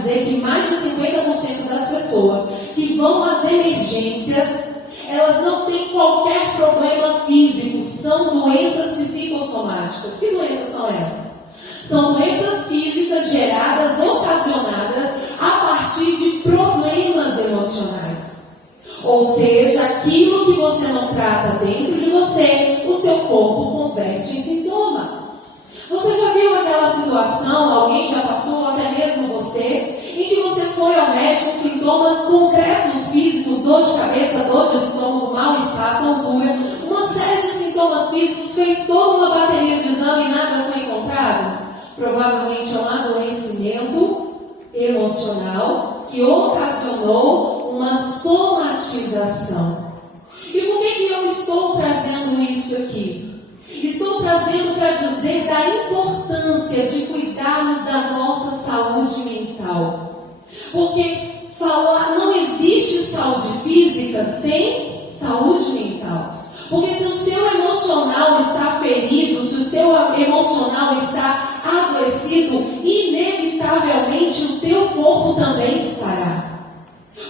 dizer que mais de 50% das pessoas que vão às emergências, elas não têm qualquer problema físico, são doenças psicossomáticas. Que doenças são essas? São doenças físicas geradas, ocasionadas a partir de problemas emocionais. Ou seja, aquilo que você não trata dentro de você, o seu corpo converte em sintoma. Você já viu aquela situação, alguém já passou, até mesmo você, em que você foi ao médico com sintomas concretos físicos, dor de cabeça, dor de estômago, mal-estar, tontura, uma série de sintomas físicos, fez toda uma bateria de exame e nada foi encontrado? Provavelmente é um adoecimento emocional que ocasionou uma somatização. E por que eu estou trazendo isso aqui? Estou trazendo para dizer da importância de cuidarmos da nossa saúde mental. Porque não existe saúde física sem saúde mental. Porque se o seu emocional está ferido, se o seu emocional está adoecido, inevitavelmente o teu corpo também estará.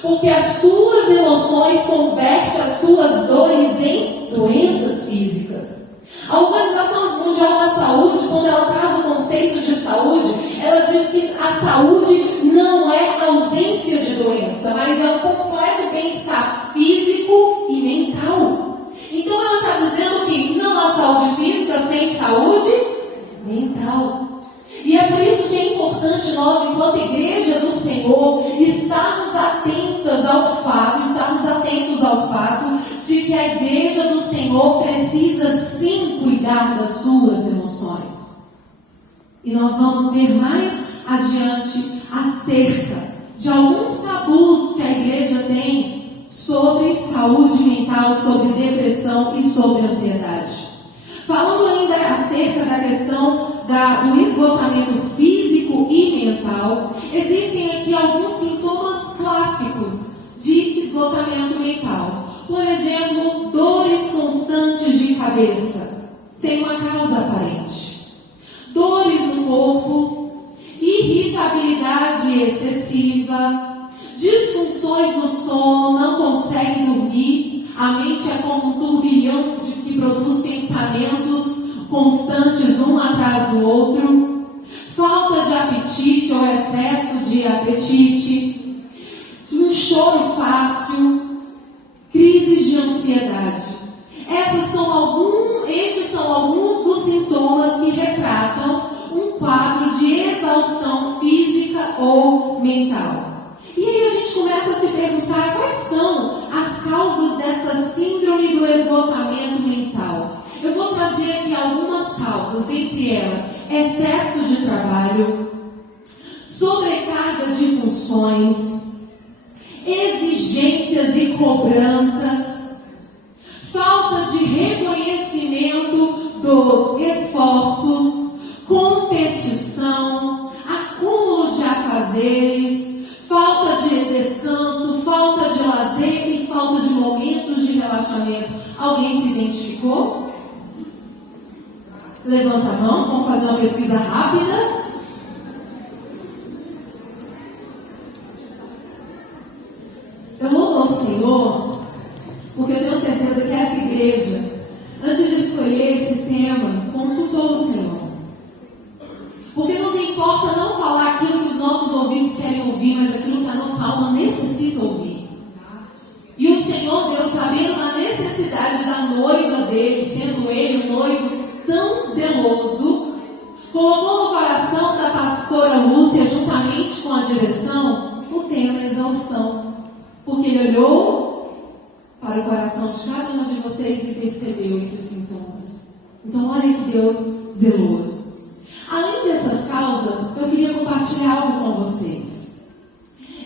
Porque as tuas emoções convertem as tuas dores em doenças físicas. A Organização Mundial da Saúde, quando ela traz o conceito de saúde, ela diz que a saúde não é ausência de doença, mas é um completo bem-estar físico e mental. Então ela está dizendo que não há saúde física sem saúde mental. E é por isso que é importante nós, enquanto Igreja do Senhor, estarmos atentos ao fato de que a Igreja do Senhor precisa sim cuidar das suas emoções. E nós vamos ver mais adiante acerca de alguns tabus que a Igreja tem sobre saúde mental, sobre depressão e sobre ansiedade. Falando ainda acerca da questão do esgotamento físico e mental, existem aqui alguns sintomas clássicos de esgotamento mental. Por exemplo, dores constantes de cabeça, sem uma causa aparente. Dores no corpo, irritabilidade excessiva, disfunções no sono, não consegue dormir, a mente é como um turbilhão que produz pensamentos constantes um atrás do outro, falta de apetite ou excesso de apetite, um choro fácil, crises de ansiedade. Estes são alguns dos sintomas que retratam um quadro de exaustão física ou mental. E aí a gente começa a se perguntar quais são as causas dessa síndrome do esgotamento mental. Eu vou trazer aqui algumas causas, dentre elas, excesso de trabalho, sobrecarga de funções, exigências e cobranças, falta de reconhecimento dos esforços, competição, acúmulo de afazeres, falta de descanso, falta de lazer e falta de momentos de relaxamento. Alguém se identificou? Levanta a mão, vamos fazer uma pesquisa rápida. Eu louvo ao Senhor, porque eu tenho certeza que essa igreja, antes de escolher esse tema, consultou o Senhor. Porque nos importa não falar aquilo que os nossos ouvidos querem ouvir, mas aquilo que a nossa alma necessita ouvir. E o Senhor Deus, sabendo da necessidade da noiva dele, sendo ele um noivo tão zeloso, colocou no coração da pastora Lúcia, juntamente com a direção, o tema exaustão. Porque ele olhou para o coração de cada uma de vocês e percebeu esses sintomas. Então, olha que Deus zeloso. Além dessas causas, eu queria compartilhar algo com vocês.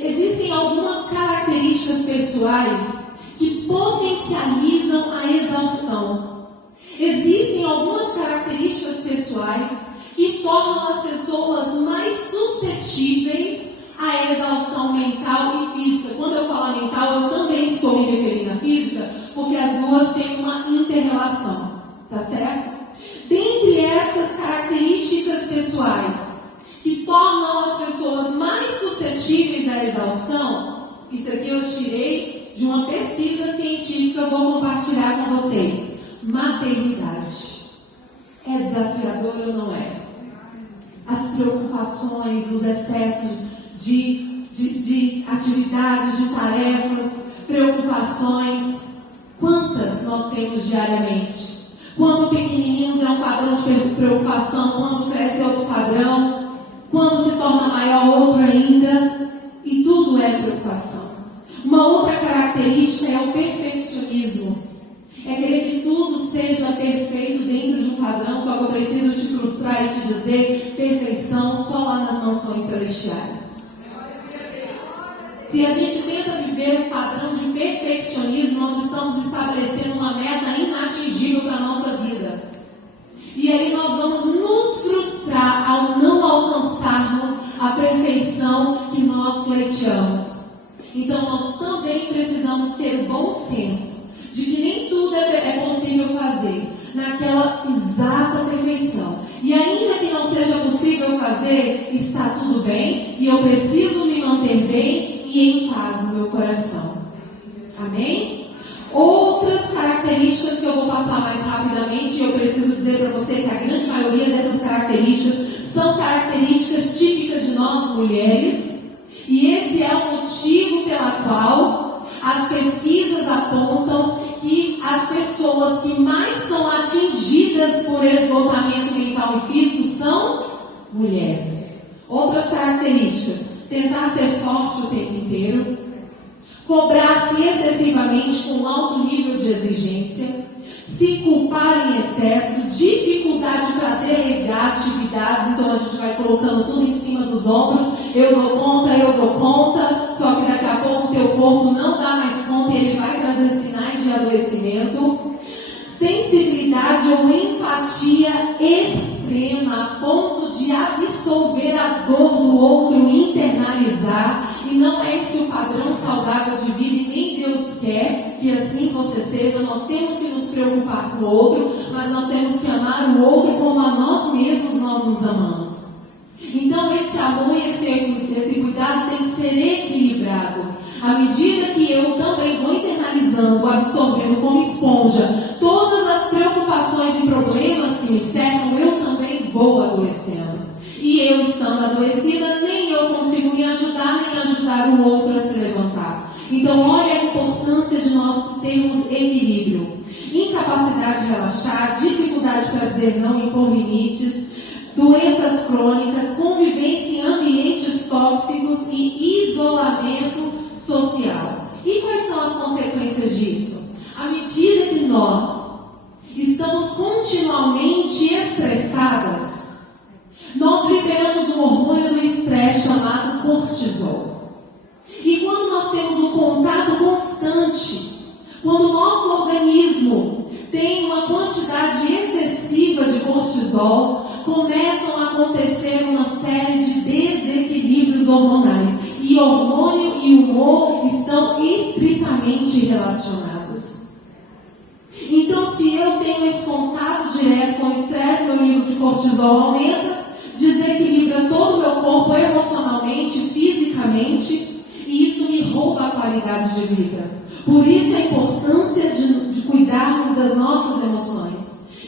Existem algumas características pessoais que potencializam a exaustão. Existem algumas características pessoais que tornam as pessoas mais suscetíveis à exaustão mental e física. Quando eu falo mental, eu também estou me referindo à física, porque as duas têm uma inter-relação, tá certo? Dentre essas características pessoais que tornam as pessoas mais suscetíveis da exaustão, isso aqui eu tirei de uma pesquisa científica, vou compartilhar com vocês. Maternidade. É desafiador ou não é? As preocupações, os excessos de atividades, de tarefas, preocupações, quantas nós temos diariamente? Quando pequenininhos é um padrão de preocupação, quando cresce é outro padrão, quando se torna maior outro ainda, e tudo é preocupação. Uma outra característica é o perfeccionismo. É querer que tudo seja perfeito dentro de um padrão, só que eu preciso te frustrar e te dizer, perfeição só lá nas mansões celestiais. Se a gente tenta viver um padrão de perfeccionismo, nós estamos estabelecendo uma meta inatingível para a nossa vida. E aí nós vamos nos frustrar ao não alcançarmos a perfeição que nós pleiteamos. Então nós também precisamos ter bom senso de que nem tudo é possível fazer naquela exata perfeição. E ainda que não seja possível fazer, está tudo bem e eu preciso me manter bem e em paz no meu coração. Amém? Outras características que eu vou passar mais rapidamente, e eu preciso dizer para você que a grande maioria dessas características são características típicas de nós mulheres, e esse é o motivo pela qual as pesquisas apontam que as pessoas que mais são atingidas por esgotamento mental e físico são mulheres. Outras características: tentar ser forte o tempo inteiro, cobrar-se excessivamente com alto nível de exigência, se culpar em excesso, dificuldade para delegar atividades, então a gente vai colocando tudo em cima dos ombros, eu dou conta, só que daqui a pouco o teu corpo não dá mais conta e ele vai trazer sinais de adoecimento, sensibilidade ou empatia extrema a ponto de absorver a dor do outro, internalizar, e não é esse o padrão saudável de vida e nem Deus quer que assim você seja. Nós temos que nos preocupar com o outro, mas nós temos que amar o outro como a nós mesmos nós nos amamos. Então esse amor e esse cuidado tem que ser equilibrado. À medida que eu também vou internalizando, absorvendo como esponja todas as preocupações e problemas que me cercam, eu também vou adoecendo. E eu estando adoecida, nem eu consigo me ajudar, nem ajudar o outro a se levantar. Então, olha a importância de nós termos equilíbrio. Incapacidade de relaxar, dificuldade para dizer não, impor limites, doenças crônicas, convivência em ambientes tóxicos e isolamento social. E quais são as consequências disso? À medida que nós estamos continuamente estressadas, nós liberamos um hormônio do estresse chamado cortisol. E quando nós temos um contato constante, quando o nosso organismo tem uma quantidade excessiva de cortisol, começam a acontecer uma série de desequilíbrios hormonais. E hormônio e humor estão estritamente relacionados. Então, se eu tenho esse contato direto com o estresse, meu nível de cortisol aumenta, desequilibra todo o meu corpo emocionalmente, fisicamente, e isso me rouba a qualidade de vida. Por isso a importância de cuidarmos das nossas emoções.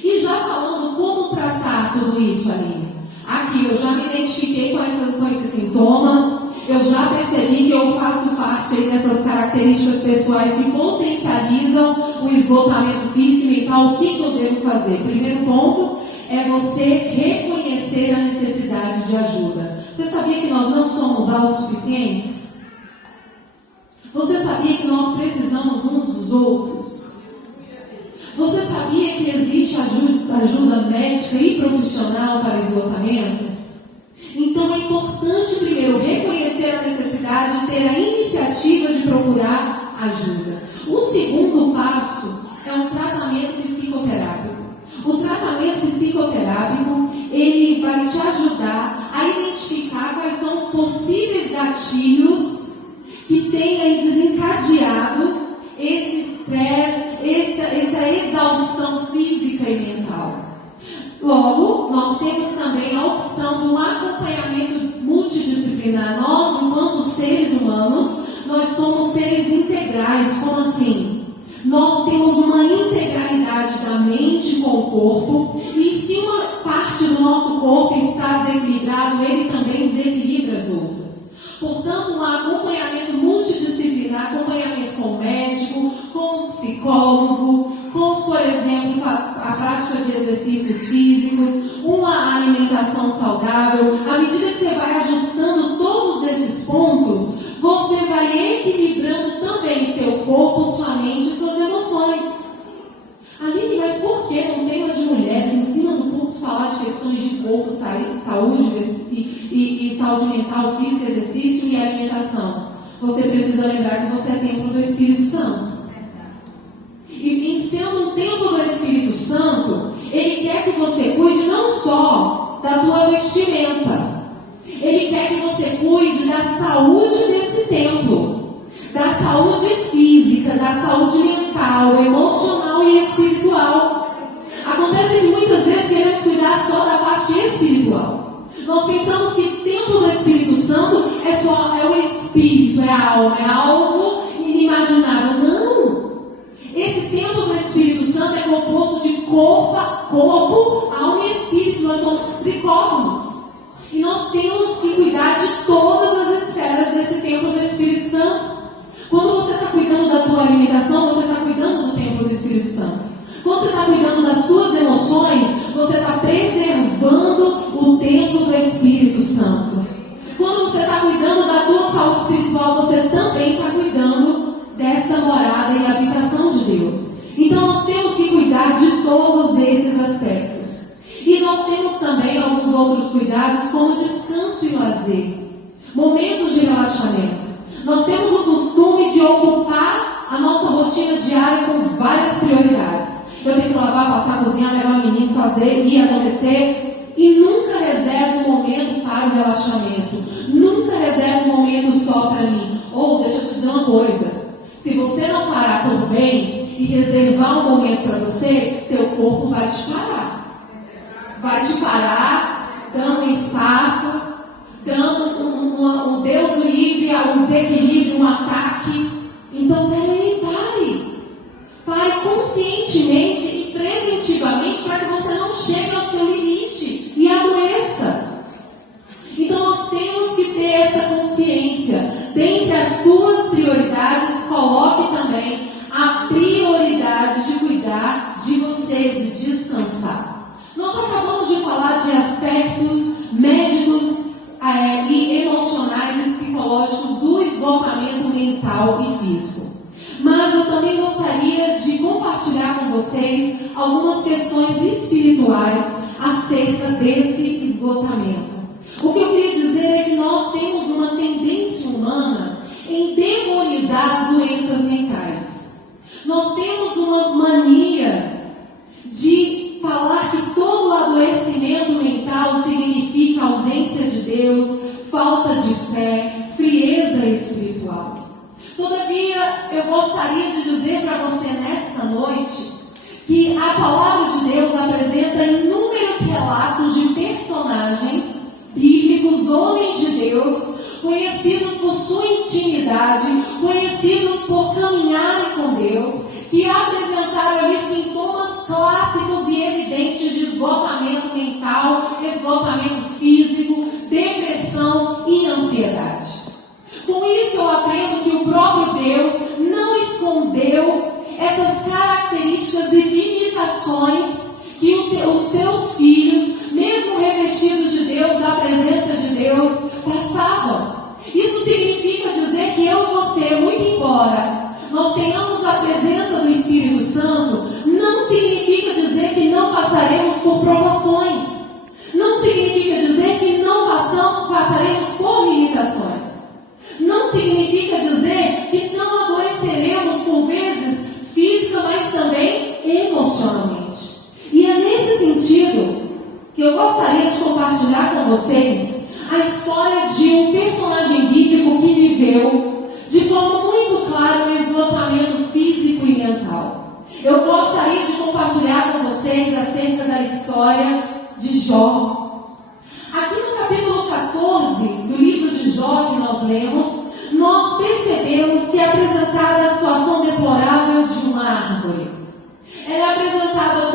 E já falando como tratar tudo isso, Aline. Aqui eu já me identifiquei com esses sintomas, eu já percebi que eu faço parte aí dessas características pessoais que potencializam o esgotamento físico e mental. O que eu devo fazer? Primeiro ponto é você reconhecer a necessidade de ajuda. Você sabia que nós não somos autossuficientes? Você sabia que nós precisamos uns dos outros? Você sabia que existe ajuda médica e profissional para esgotamento? Então é importante primeiro reconhecer a necessidade de ter a iniciativa de procurar ajuda. O segundo passo é um tratamento psicoterápico. O tratamento psicoterápico, ele vai te ajudar a identificar quais são os possíveis gatilhos que têm aí desencadeado esse estresse, essa exaustão física e mental. Logo, nós temos também a opção de um acompanhamento multidisciplinar. Nós, enquanto seres humanos, integrais, como assim? Nós temos uma integralidade da mente com o corpo, e se uma parte do nosso corpo está desequilibrado, ele também desequilibra as outras. Portanto, um acompanhamento multidisciplinar, acompanhamento com médico, com psicólogo, com, por exemplo, a prática de exercícios físicos, uma alimentação saudável. À medida que você vai ajustando todos esses pontos, você vai equilibrando também seu corpo, sua mente e suas emoções. Aline, mas por que não tema de mulheres em cima do púlpito falar de questões de corpo, saúde e saúde mental, física, exercício e alimentação? Você precisa lembrar que você é templo do Espírito Santo. E em sendo um templo do Espírito Santo, Ele quer que você cuide não só da tua vestimenta, Ele quer que você cuide da saúde desse templo, da saúde física, da saúde mental, emocional e espiritual. Acontece que muitas vezes queremos cuidar só da parte espiritual. Nós pensamos que o templo do Espírito Santo é o espírito, é a alma, é algo inimaginável. Não! Esse templo do Espírito Santo é composto de corpo, alma e espírito. Nós somos tricótomos. E nós temos que cuidar de todas as esferas desse templo do Espírito Santo. Quando você está cuidando da tua alimentação, você está cuidando do templo do Espírito Santo. Quando você está cuidando das suas emoções, você está preservando o templo do Espírito Santo. Quando você está cuidando da tua saúde espiritual, você também está cuidando dessa morada e habitação de Deus. Então nós temos que cuidar de todos esses aspectos. E nós temos também alguns outros cuidados, como descanso e lazer, momentos de relaxamento. Nós temos o costume de ocupar a nossa rotina diária com várias prioridades. Eu tenho que lavar, passar, cozinhar, levar o menino, fazer, ir acontecer. E nunca reservo um momento para o relaxamento. Nunca reservo um momento só para mim. Ou, deixa eu te dizer uma coisa. Se você não parar por bem e reservar um momento para você, teu corpo vai te parar. Vai te parar, dando um estafa, dando um Deus o livre, um desequilíbrio, um ataque. Então, peraí, pare. Pare conscientemente e preventivamente para que você não chegue ao seu limite e adoeça. Então, nós temos que ter essa consciência. Dentre as tuas prioridades, coloque também a prioridade de cuidar de você, de descansar. Nós acabamos de falar de aspectos médicos e emocionais e psicológicos do esgotamento mental e físico. Mas eu também gostaria de compartilhar com vocês algumas questões espirituais acerca desse esgotamento. O que eu queria dizer é que nós temos uma tendência humana em demonizar as doenças mentais. Nós temos uma mania de falar que todo adoecimento mental significa ausência de Deus, falta de fé, frieza espiritual. Todavia, eu gostaria de dizer para você nesta noite que a palavra de Deus apresenta inúmeros relatos de personagens bíblicos, homens de Deus, conhecidos por sua intimidade, conhecidos por caminharem com Deus, que apresentaram ali sintomas clássicos e evidentes de esgotamento mental, esgotamento físico, depressão e ansiedade. Com isso eu aprendo que o próprio Deus não escondeu essas características e limitações que os seus filhos, mesmo revestidos de Deus, da presença de Deus, passavam. Isso significa dizer que eu e você, muito embora nós tenhamos a presença do Espírito Santo, não significa dizer que não passaremos por provações. Não significa dizer que não passaremos por limitações. Não significa dizer que não adoeceremos por vezes física, mas também emocionalmente. E é nesse sentido que eu gostaria de compartilhar com vocês a história de um personagem bíblico que viveu de forma muito clara o esgotamento físico e mental. Eu gostaria de compartilhar com vocês acerca da história de Jó. Aqui no capítulo 14 do livro de Jó que nós lemos, nós percebemos que é apresentada a situação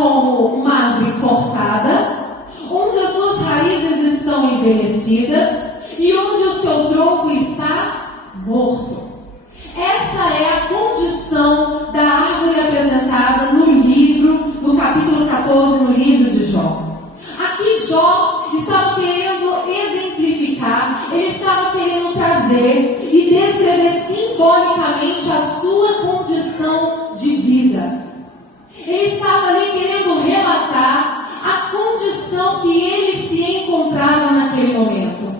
como uma árvore cortada, onde as suas raízes estão envelhecidas e onde o seu tronco está morto. Essa é a condição da árvore apresentada no capítulo 14, no livro de Jó. Aqui Jó estava querendo exemplificar, ele estava querendo trazer e descrever simbolicamente a sua condição de vida. Ele estava ali querendo relatar a condição que ele se encontrava naquele momento.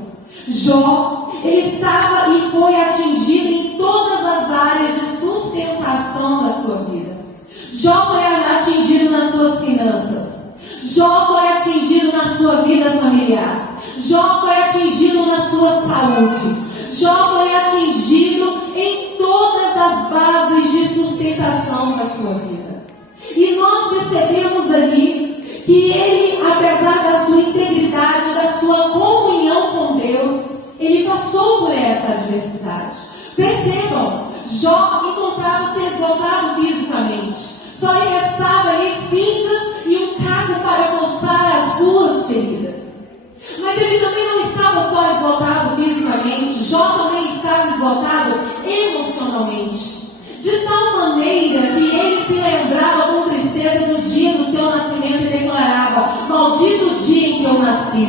Jó, ele estava e foi atingido em todas as áreas de sustentação da sua vida. Jó foi atingido nas suas finanças. Jó foi atingido na sua vida familiar. Jó foi atingido na sua saúde. Jó foi atingido em todas as bases de sustentação da sua vida. E nós percebemos ali que ele, apesar da sua integridade, da sua comunhão com Deus, ele passou por essa adversidade. Percebam, Jó encontrava-se esgotado fisicamente. Só lhe restava ali cinzas e um caco para coçar as suas feridas. Mas ele também não estava só esgotado fisicamente, Jó também estava esgotado emocionalmente. De tal maneira que ele se lembrava com tristeza do dia do seu nascimento e declarava: maldito o dia em que eu nasci.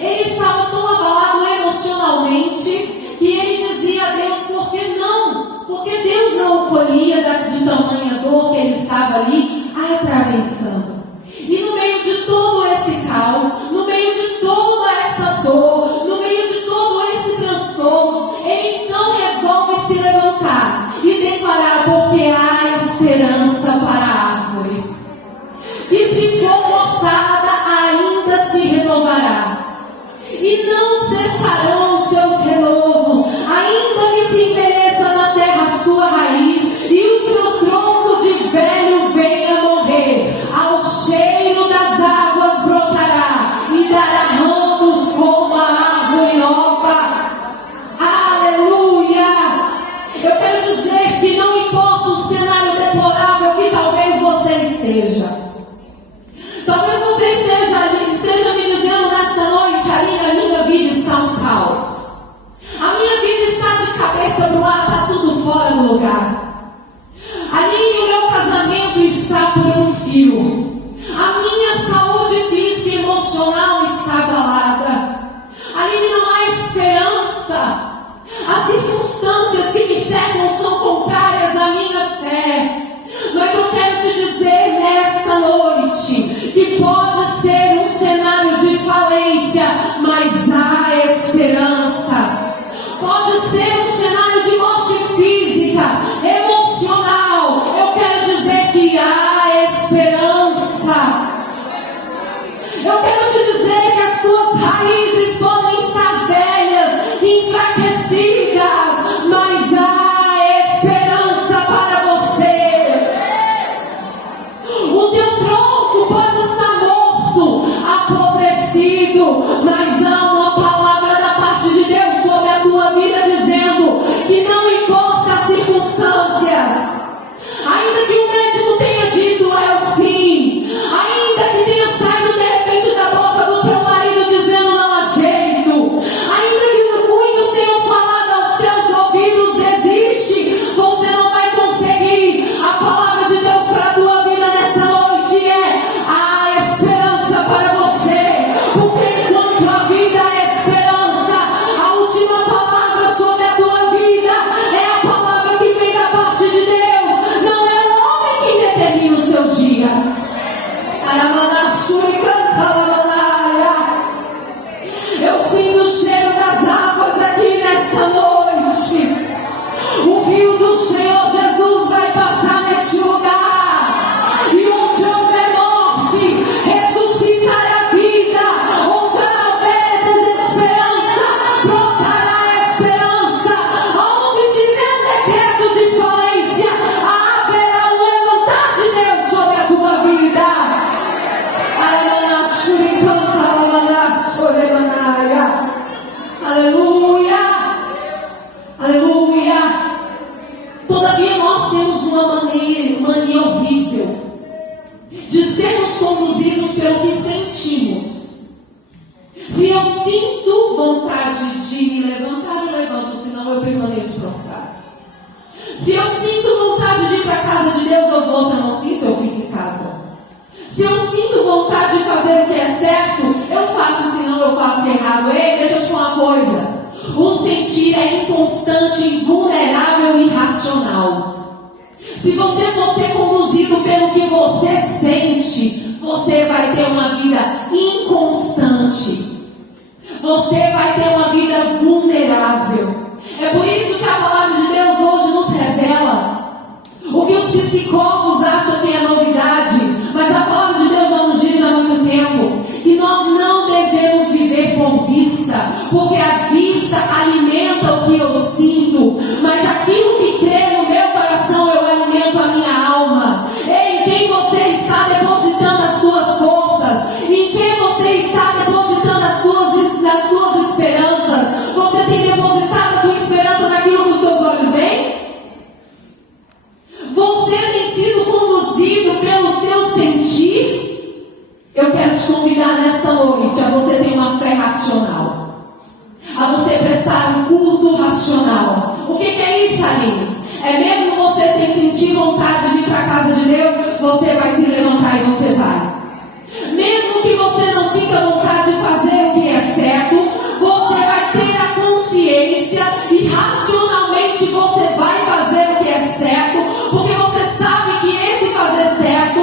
Ele estava tão abalado emocionalmente que ele dizia a Deus: por que não? Porque Deus não o colhia de tamanha dor que ele estava ali atravessando. E no meio de todo esse caos, no meio de toda essa dor, no meio de todo esse transtorno, ele então resolve se levantar e declarar: porque há esperança para a árvore, e se for cortada ainda se renovará, e não cessarão os seus renovos, ainda que se envelheça na terra a sua raiz, e o seu tronco de velho venha morrer, ao cheiro das águas brotará, e dará ramos como a árvore nova. Aleluia! Eu quero dizer que não importa o cenário deplorável que talvez você esteja. Talvez você esteja me dizendo nesta noite: Aline, a minha vida está um caos. A minha vida está de cabeça para o ar, está tudo fora do lugar. Aline, o meu casamento está por um fio. A minha saúde física e emocional está abalada. Aline, não há esperança. As circunstâncias que me cercam são contrárias à minha fé. Mas eu quero te dizer nesta noite que pode ser um cenário de falência, mas há esperança. Pode ser um cenário de morte física, emocional. Eu quero dizer que há esperança. Eu quero te dizer que as suas raízes podem estar velhas, enfraquecidas, mas há esperança para você. O teu tronco pode estar morto, apodrecido, mas há uma palavra da parte de Deus sobre a tua vida dizendo que não importa as circunstâncias, ainda que o médico tenha dito é o fim, ainda que tenha saído de repente da boca do teu marido dizendo não há jeito, ainda que muitos tenham falado aos teus ouvidos desiste, você não vai conseguir. A palavra de Deus para a tua vida nesta noite é: há esperança para você, porque enquanto a vida é esperança, a última palavra sobre a tua vida é a palavra que vem da parte de Deus. Não é o homem quem determina os seus dias. Eu sinto o cheiro das águas aqui nesta noite. O rio do Senhor Jesus vai passar neste lugar. E onde houver morte, ressuscitará a vida. Onde houver desesperança, brotará a esperança. Onde tiver decreto de falência, haverá um levantar de Deus sobre a tua vida. Aleluia, aleluia. Todavia nós temos uma mania horrível de pelo que sentimos. Se eu sinto vontade de me levantar, eu levanto, senão eu permaneço prostrado. Se eu sinto vontade de ir para a casa de Deus, eu vou. Se eu não sinto, eu fico em casa. Se eu sinto vontade de fazer o que é certo, eu faço, senão eu faço errado. Ei, deixa eu te falar uma coisa. O sentir é inconstante, invulnerável e irracional. Se você for ser conduzido pelo que você sente, você vai ter uma vida inconstante. Você vai ter uma vida vulnerável. É por isso que a palavra de Deus hoje nos revela o que os psicólogos acham que é novidade, mas a palavra de Deus já nos diz há muito tempo que nós não devemos viver por vista, porque a vista alimenta o que eu sinto, mas aquilo que crê no meu coração eu alimento a minha alma. Em quem você está depositando as suas forças? Em quem você está depositando as suas esperanças? Você tem depositado a tua esperança naquilo que os seus olhos veem? Você tem sido conduzido pelo seu sentir? Eu quero te convidar nesta noite a você ter uma fé racional, a você prestar um culto racional. O que é isso, Aline? É mesmo você sem sentir vontade de ir para a casa de Deus, você vai se levantar e você vai. Mesmo que você não sinta vontade de fazer o que é certo, você vai ter a consciência e racionalmente você vai fazer o que é certo, porque você sabe que esse fazer certo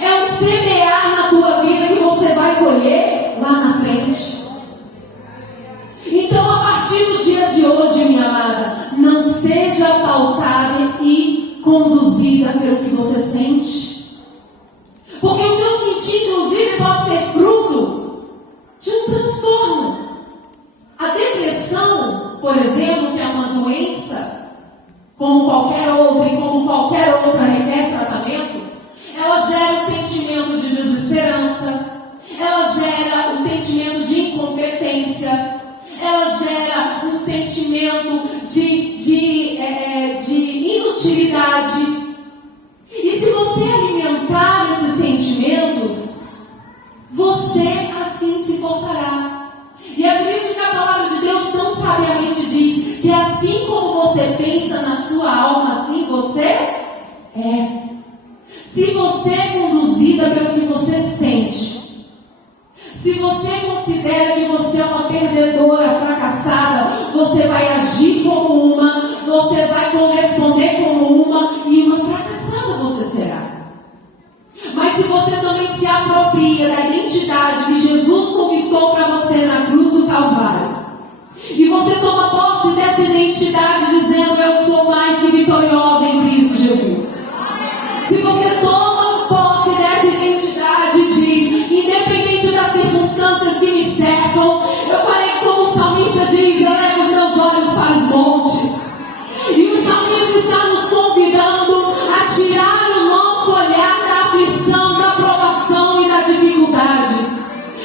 é um semear na tua vida que você vai colher lá na frente. Então, a partir do dia de hoje, minha amada, não seja pautada e conduzida pelo que você sente. Porque o que eu senti, inclusive, pode ser fruto de um transtorno. A depressão, por exemplo, que é uma doença, como qualquer outra e como qualquer outra requer tratamento, ela gera o sentimento de desesperança, ela gera o sentimento de incompetência, ela gera um sentimento de inutilidade. E se você alimentar esses sentimentos, você assim se portará. E é por isso que a palavra de Deus tão sabiamente diz que assim como você pensa na sua alma, assim você é. Se você é conduzida pelo que você sente, se você considera que você é uma perdedora, fracassada, você vai agir como uma, você vai corresponder como uma, e uma fracassada você será. Mas se você também se apropria da identidade que Jesus conquistou para você na cruz do Calvário, e você toma posse dessa identidade dizendo: eu sou mais que vitoriosa em Cristo Jesus. Se você toma posse dessa identidade e diz: independente das circunstâncias que me cercam, eu farei como o salmista diz: eu levo os meus olhos para os montes. E o salmista está nos convidando a tirar o nosso olhar da aflição, da provação e da dificuldade.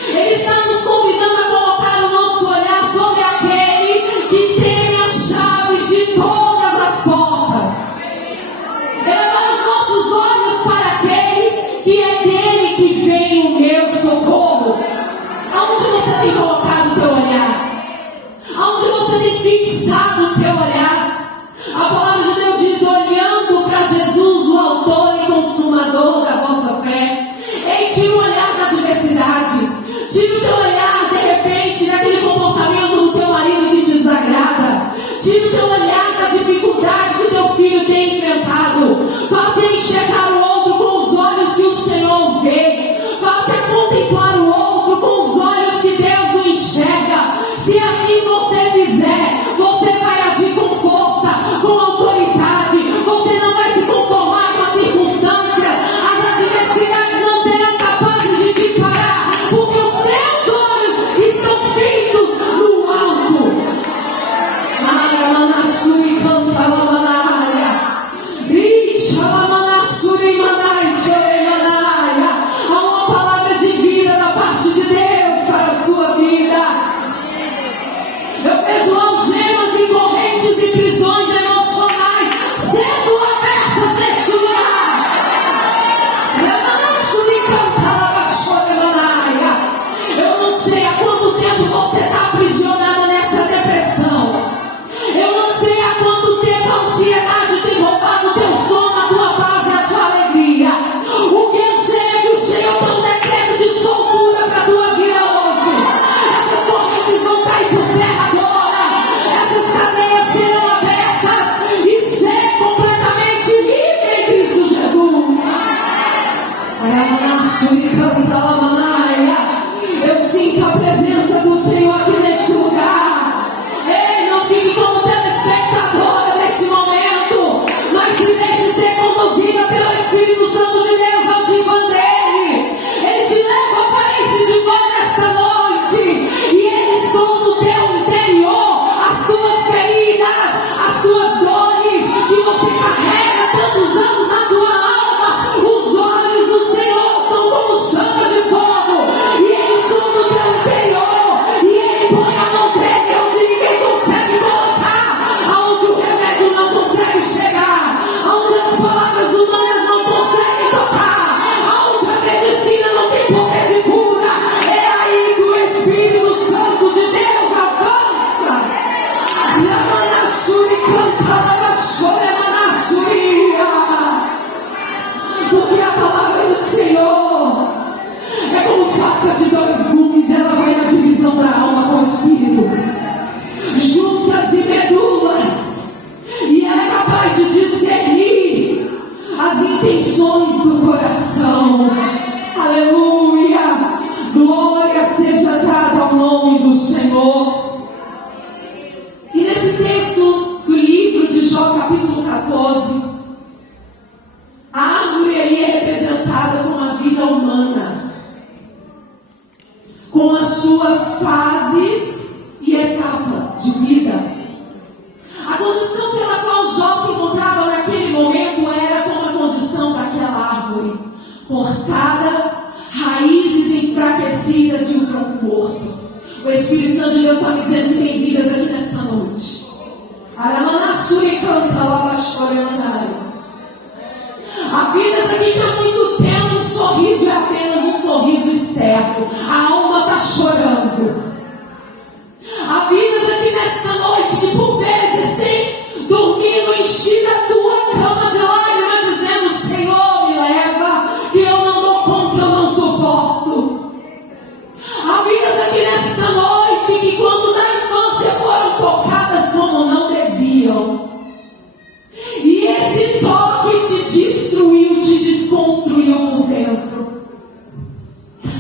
Ele está nos convidando a colocar o nosso olhar sobre aquele que tem as chaves de todas as portas. Elevar os nossos olhos para aquele que é dele que vem o meu socorro. Aonde você tem colocado o teu olhar? Aonde você tem fixado o teu olhar? A palavra de Deus diz: olhando para Jesus, o autor e consumador da vossa fé. Ei, tira o olhar da adversidade. Tira o teu olhar, de repente, daquele comportamento do teu marido que te desagrada. Tira o teu olhar da dificuldade que o teu filho tem enfrentado. Passe a enxergar o outro com os olhos que o Senhor vê. Passe a contemplar o outro com os olhos que Deus o enxerga. Se assim você fizer, você vai agir com força, com autoridade. Você não vai se conformar com as circunstâncias. As adversidades não serão capazes de te parar, porque os seus olhos estão fitos no alto. Aramanassuri cantalamanaia. Ixalamanassuri manai choremanaya. Há uma palavra de vida da parte de Deus para a sua vida. Eu vejo algemas e correntes e prisões emocionais sendo abertas neste lugar. Aramanassuri cantalamanaia. O Espírito Santo de Deus está me dizendo que tem vidas aqui nesta noite. Aramanassuri canta labascoremanai. Há vidas aqui que há muito tempo um sorriso é apenas um sorriso externo. A alma está chorando. Há vidas aqui nesta noite que por vezes tem dormindo enchida a tua cama de lágrimas, dizendo: Senhor, me leva, que eu não dou conta, eu não suporto. Há vidas aqui nesta noite que quando na infância foram tocadas como não deviam. E esse toque te destruiu, te desconstruiu por dentro.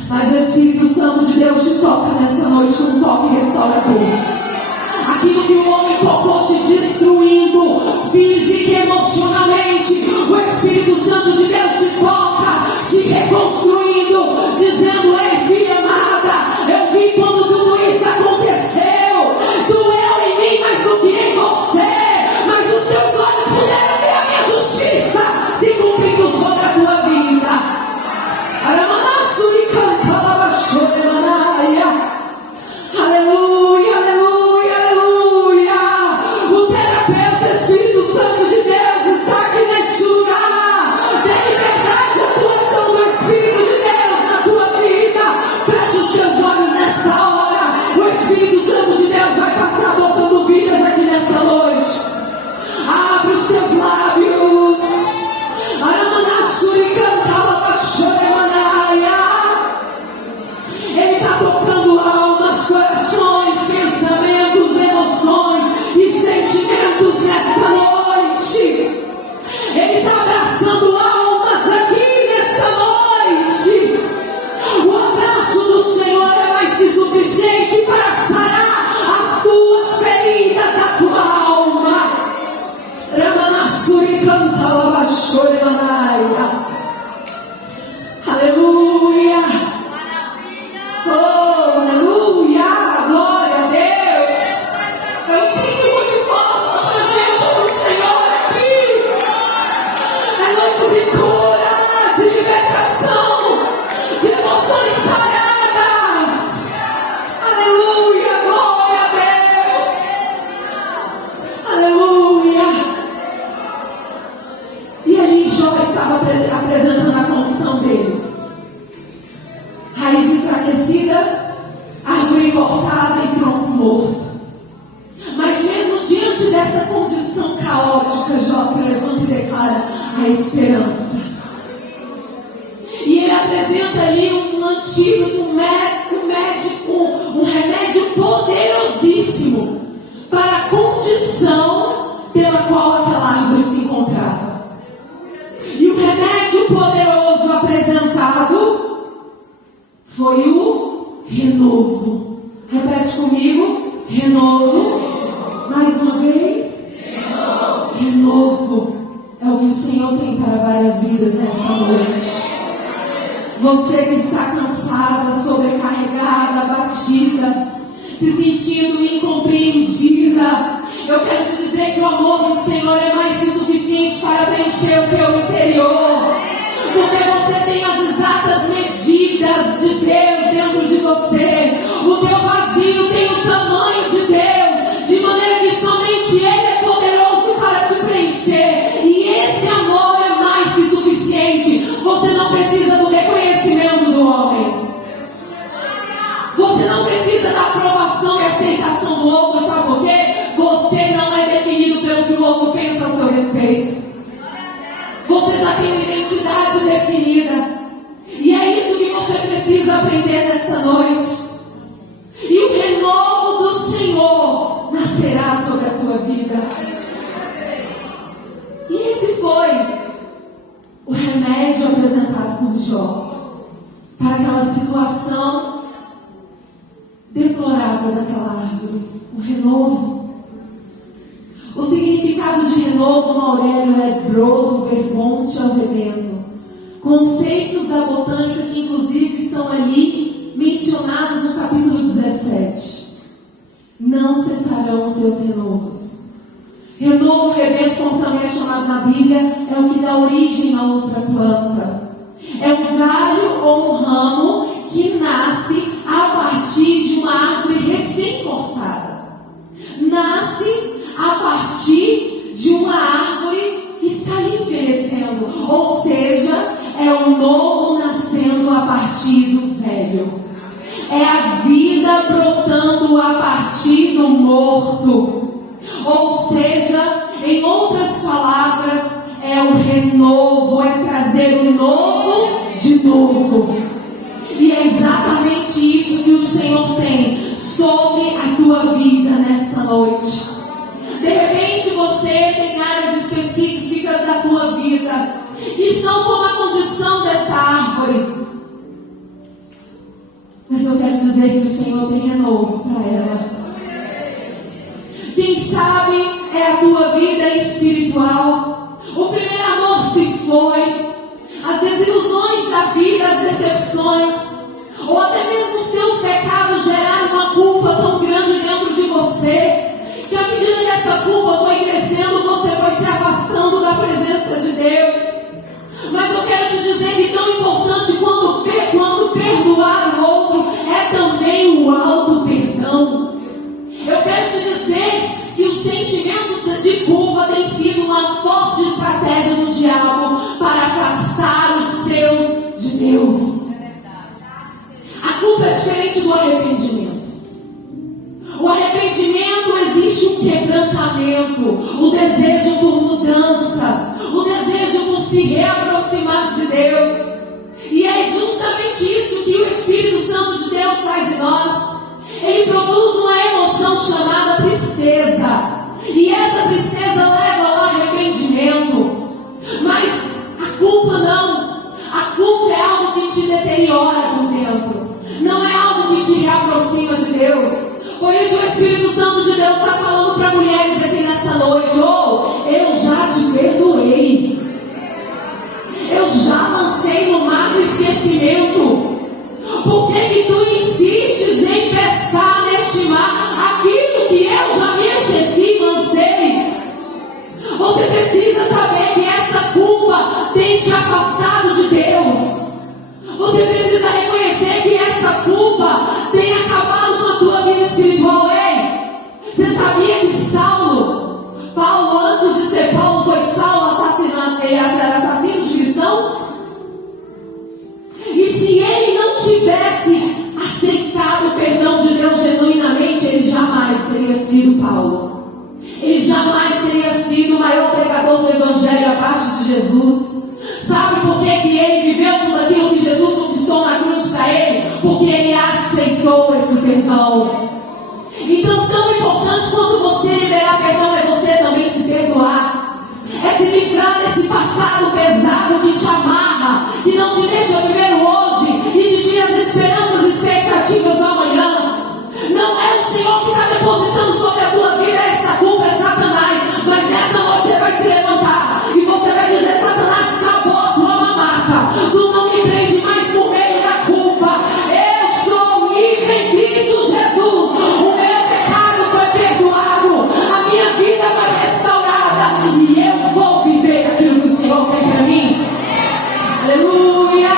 Mas o Espírito Santo de Deus te toca nesta noite com um toque restaurador. Aquilo que o homem tocou te destruindo física e emocionalmente, o Espírito Santo de Deus te toca, te reconstruindo, dizendo: ei, filha amada, eu vi quando tudo isso aconteceu, doeu em mim mais do que em você, mas os seus olhos puderam ver a minha justiça se cumprindo sobre a tua vida. Aleluia, aleluia, aleluia. O terapeuta Espírito Santo de Deus está aqui neste lugar. Tem liberdade a atuação do Espírito de Deus na tua vida. Feche os teus olhos nessa hora. O Espírito Santo de Deus vai passar tocando vidas aqui nessa noite. Abre os teus lábios. Aramanassuri cantava baixoremanaya. Ele está tocando almas, corações, pensamentos, emoções e sentimentos nesta noite. Ele está abraçando almas aqui nesta noite. O abraço do Senhor é mais que suficiente para sarar as tuas feridas da tua alma. Ramanassuri cantava baixoremanaya. Aleluia. Oh, aleluia, glória a Deus. Eu sinto muito forte a presença do Senhor aqui. É noite de cura, de libertação, de emoções saradas. Aleluia, glória a Deus. Aleluia. E ali Jó estava apresentando a condição dele. Raiz enfraquecida, árvore cortada e tronco morto. Mas mesmo diante dessa condição caótica, Jó se levanta e declara a esperança. E ele apresenta ali um antídoto, um remédio poderosíssimo para a condição pela qual aquela árvore se encontrava. E o remédio poderoso apresentado foi o renovo. Repete comigo: renovo. Mais uma vez: renovo. É o que o Senhor tem para várias vidas nesta noite. Você que está cansada, sobrecarregada, abatida, se sentindo incompreendida, eu quero te dizer que o amor do Senhor é mais que suficiente para preencher o teu interior. Porque você tem as exatas medidas de Deus dentro de você. O teu vazio tem o tamanho de Deus, de maneira que somente Ele é poderoso para te preencher. E esse amor é mais que suficiente. Você não precisa do reconhecimento do homem. Você não precisa da aprovação e aceitação do outro. Sabe por quê? Você não é definido pelo que o outro pensa a seu respeito. Você já tem uma identidade definida. E é isso que você precisa aprender nesta noite. E o renovo do Senhor nascerá sobre a tua vida. E esse foi o remédio apresentado por Jó para aquela situação deplorável daquela árvore. O renovo. O significado de renovo no Aurélio é broto, verbonte ao rebento. Conceitos da botânica que inclusive são ali mencionados no capítulo 17. Não cessarão os seus renovos. Renovo, rebento, como também é chamado na Bíblia, é o que dá origem a outra planta. É um galho ou um ramo que nasce a partir de uma árvore nasce a partir de uma árvore que está ali envelhecendo. Ou seja, é o novo nascendo a partir do velho. É a vida brotando a partir do morto. Ou seja, em outras palavras, é o renovo, é trazer o novo de novo. E é exatamente isso que o Senhor tem sobre a tua vida nesta noite. De repente você tem áreas específicas da tua vida que estão como a condição desta árvore. Mas eu quero dizer que o Senhor tem renovo para ela. Quem sabe é a tua vida espiritual. O primeiro amor se foi. As desilusões da vida, as decepções, ou até mesmo os teus pecados geraram uma culpa tão grande dentro de você, que à medida que essa culpa foi crescendo, você foi se afastando da presença de Deus. Mas eu quero te dizer que tão importante quando perdoar o outro é também o auto-perdão. Eu quero te dizer que o sentimento de culpa tem sido uma forte estratégia do diabo para afastar os seus de Deus. A culpa é diferente do arrependimento. O arrependimento existe um quebrantamento, o desejo por mudança, o desejo por se reaproximar de Deus. E é justamente isso que o Espírito Santo de Deus faz em nós. Ele produz uma emoção chamada tristeza. E essa tristeza leva ao arrependimento. Mas a culpa não. A culpa é algo que te deteriora por dentro. Não é algo que te reaproxima de Deus. Por isso o Espírito Santo de Deus está falando para mulheres aqui nesta noite: oh, eu já te perdoei. Eu já lancei no mar do esquecimento. Por que tu insistes em pescar neste mar aquilo que eu já me esqueci, lancei? Você precisa saber que essa culpa tem te afastado de Deus. Você precisa reconhecer que essa culpa tem acabado com a tua vida espiritual. Ei, você sabia que Paulo, antes de ser Paulo, foi Saulo, assassino de cristãos? E se ele não tivesse aceitado o perdão de Deus genuinamente, ele jamais teria sido Paulo. Ele jamais teria sido o maior pregador do Evangelho abaixo de Jesus. Sabe por que ele viveu tudo aquilo que Jesus conquistou na cruz para ele? Porque ele aceitou esse perdão. Então, tão importante quanto você liberar perdão é você também se perdoar. É se livrar desse passado pesado que te amarra, que não te deixa viver o hoje e te tira as esperanças e expectativas do amanhã. Não é o Senhor que está depositando sobre a tua vida essa culpa, é Satanás. Mas nessa noite você vai se levantar e você vai dizer: Satanás, acabou, toma mata. Tu não me prende mais por meio da culpa. Eu sou livre em Cristo Jesus. O meu pecado foi perdoado. A minha vida foi restaurada. E eu vou viver aquilo que o Senhor tem para mim. Aleluia!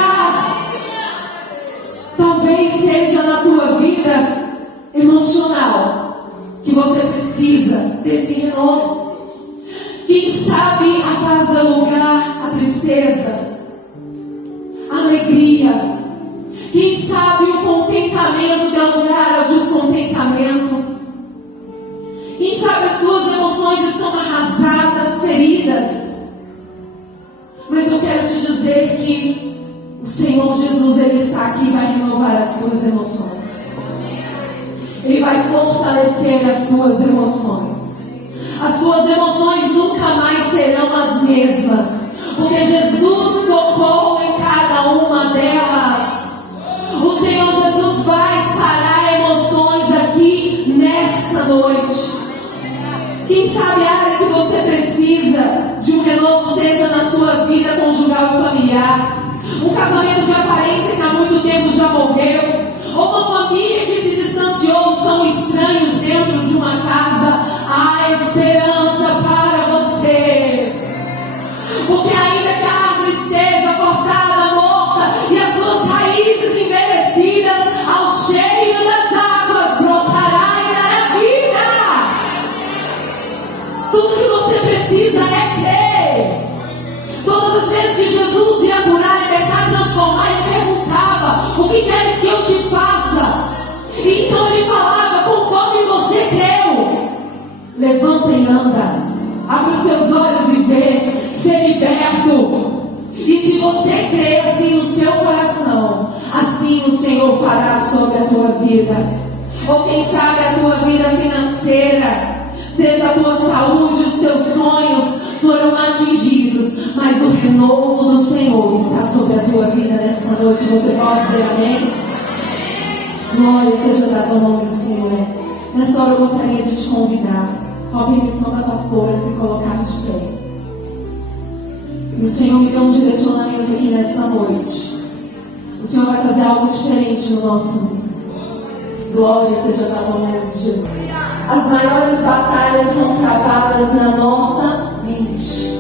Talvez seja na tua vida emocional que você precisa desse renovo. Quem sabe a paz dá lugar à tristeza, à alegria. Quem sabe o contentamento dá lugar ao descontentamento. Quem sabe as suas emoções estão arrasadas, feridas. Mas eu quero te dizer que o Senhor Jesus, Ele está aqui e vai renovar as suas emoções. Ele vai fortalecer as suas emoções. As suas emoções nunca mais serão as mesmas, porque Jesus tocou em cada uma delas. O Senhor Jesus vai sarar emoções aqui nesta noite. Quem sabe a área que você precisa de um renovo seja na sua vida conjugal e familiar. Um casamento de aparência que há muito tempo já morreu. Ou uma família que se distanciou, são estranhos dentro de uma casa. Há esperança para você. O Tudo que você precisa é crer. Todas as vezes que Jesus ia curar, libertar, transformar, ele perguntava: o que queres que eu te faça? E então ele falava: conforme você creu, levanta e anda, abre os seus olhos e vê, ser liberto. E se você crer assim no seu coração, assim o Senhor fará sobre a tua vida. Ou quem sabe a tua vida financeira, seja a tua saúde, os teus sonhos foram atingidos, mas o renovo do Senhor está sobre a tua vida nesta noite. Você pode dizer amém? Glória seja dada ao nome do Senhor. Nessa hora eu gostaria de te convidar, com a permissão da pastora, a se colocar de pé. E o Senhor me deu um direcionamento aqui nesta noite. O Senhor vai fazer algo diferente no nosso mundo. Glória seja dada ao nome de Jesus. As maiores batalhas são travadas na nossa mente.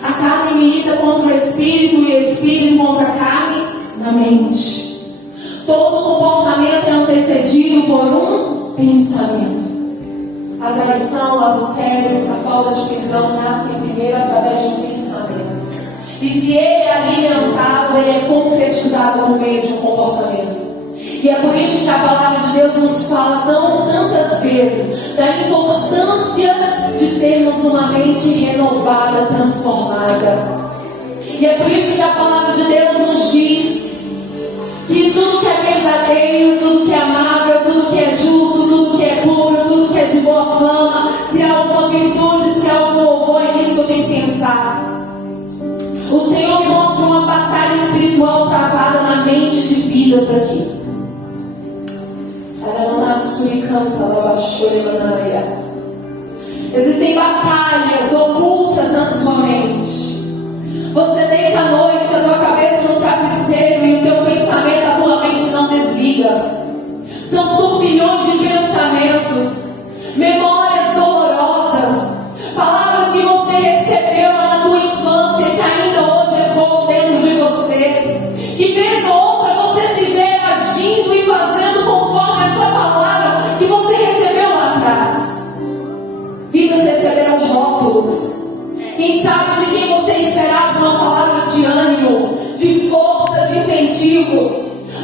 A carne milita contra o espírito e o espírito contra a carne na mente. Todo comportamento é antecedido por um pensamento. A traição, o adultério, a falta de perdão nascem primeiro através de um pensamento. E se ele é alimentado, ele é concretizado por meio de um comportamento. E é por isso que a palavra de Deus nos fala tantas vezes da importância de termos uma mente renovada, transformada. E é por isso que a palavra de Deus nos diz que tudo que é verdadeiro, tudo que é amável, tudo que é justo, tudo que é puro, tudo que é de boa fama, se há alguma virtude, se há algum louvor, é nisso que eu tenho que pensar. O Senhor mostra uma batalha espiritual travada na mente de vidas aqui. Existem batalhas ocultas na sua mente. Você deita à noite, a tua cabeça no travesseiro e o teu pensamento, a tua mente não desliga. São turbilhões de pensamentos, memórias dolorosas, palavras que você recebeu lá na tua infância e que ainda hoje ecoam dentro de você. Que vez ou outra você se vê agindo e fazendo conforme essa palavra que você recebeu lá atrás. Vidas receberam rótulos. Quem sabe de quem você esperava uma palavra de ânimo, de força, de incentivo.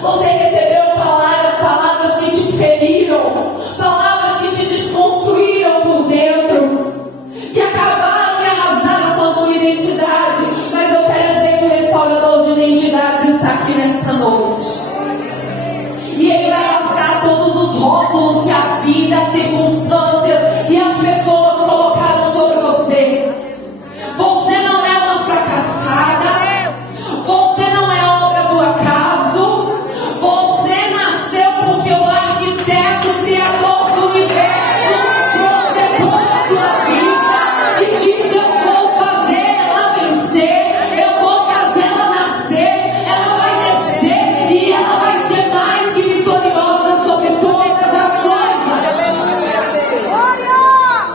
Você recebeu palavras que te feriram, palavras que te desconstruíram por dentro, que acabaram e arrasaram com a sua identidade. Mas eu quero dizer que o restaurador de identidades está aqui nesta noite. E ele vai rasgar todos os rótulos que a vida, as circunstâncias e as pessoas colocaram sobre você. Você não é uma fracassada. Você não é obra do acaso. Você nasceu porque o arquiteto, o criador do universo, projetou a tua vida e disse: eu vou fazer ela vencer, eu vou fazer ela nascer, ela vai descer e ela vai ser mais que vitoriosa sobre todas as coisas.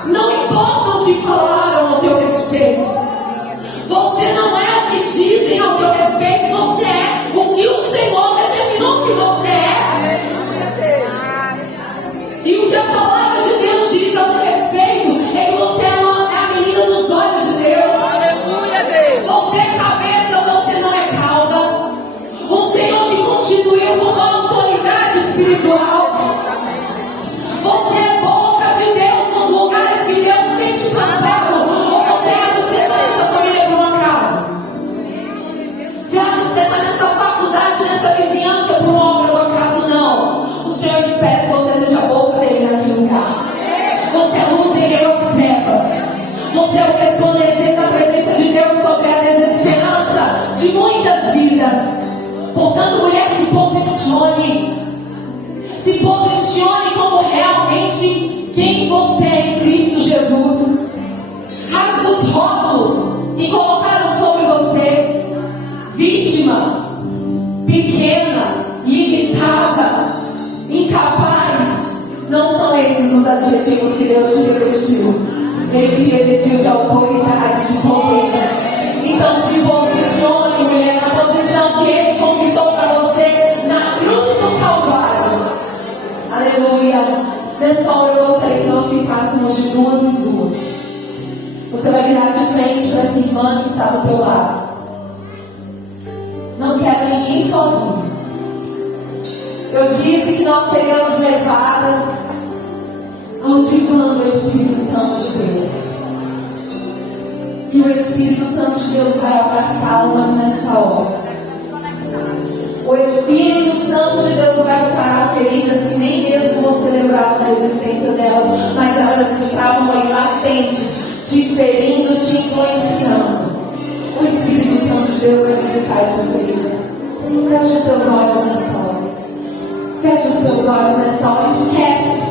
Não importa o que falaram ao teu respeito. Você não é o que dizem ao teu respeito. Você é o que o Senhor determinou que você é. E o que a palavra de Deus diz ao teu respeito é que você é a menina dos olhos de Deus. Você é cabeça, você não é cauda. O Senhor te constituiu como uma autoridade espiritual. Você é boca de Deus nos lugares que Deus tem te plantado. Ou você acha que você está nessa família por um acaso? Você acha que você está nessa faculdade, nessa vizinhança por uma obra do acaso? Não. O Senhor espera que você seja a boca dele naquele lugar. Você é luz em meio às trevas. Você é o resplandecer da presença de Deus sobre a desesperança de muitas vidas. Portanto, mulher, se posicione. Se posicione como realmente quem você é em Cristo Jesus. Rasga os rótulos que colocaram sobre você. Vítima, pequena, limitada, incapaz. Não são esses os adjetivos que Deus te revestiu. Ele te revestiu de autoridade, de poder. Então se posicione, mulher, na posição que Ele conquistou para você na cruz do Calvário. Aleluia. Nessa hora eu gostaria que nós ficássemos de duas em duas. irmã que está do teu lado. Não quero ninguém sozinho. Eu disse que nós seremos levadas ao divã do Espírito Santo de Deus. E o Espírito Santo de Deus vai abraçar almas nesta hora. O Espírito Santo de Deus vai sarar feridas que nem mesmo você lembrava da existência delas, mas elas estavam aí latentes, te ferindo, te influenciando. O Espírito Santo de Deus vai visitar essas feridas. Feche os teus olhos nessa hora. Feche os teus olhos nessa hora. Esquece